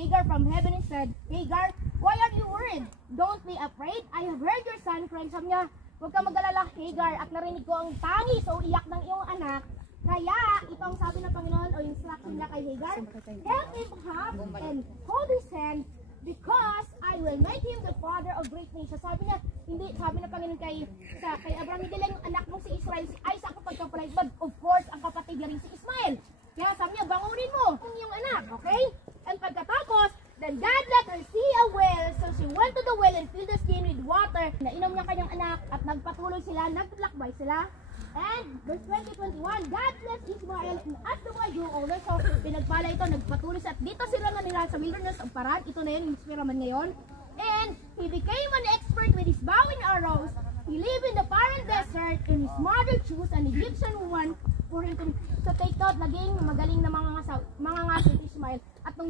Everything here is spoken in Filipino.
Hagar from heaven and said, Hagar, why are you worried? Don't be afraid. I have heard your son crying. Sabi niya, huwag ka mag-alala, Hagar, at narinig ko ang tangis o iyak ng iyong anak. Kaya, ito ang sabi ng Panginoon o instruction niya kay Hagar, help him up and hold his hand because I will make him the father of great nations. Sabi niya, hindi, sabi ng Panginoon kay Abraham, hindi lang yung anak mong si Israel, si Isaac ang pagkapalit, but of course, ang kapatid niya rin si Ismael. Kaya sabi niya, bangunin mo ang iyong anak, okay? And pagkatapos, then God let her see a well, so she went to the well and filled the skin with water. Nainom niya kanyang anak at nagpatuloy sila, naglalakbay sila. And verse 20-21, God blessed Ismael and as the boy grew older, so pinagpala ito, nagpatuloy siya. At dito sila na nila sa wilderness of Paran, ito na yun, yung Spiraman ngayon. And he became an expert with his bow and arrows. He lived in the Paran desert, and his mother chose an Egyptian woman for him to take note, naging magaling na mga ngaso, Ismael. At nung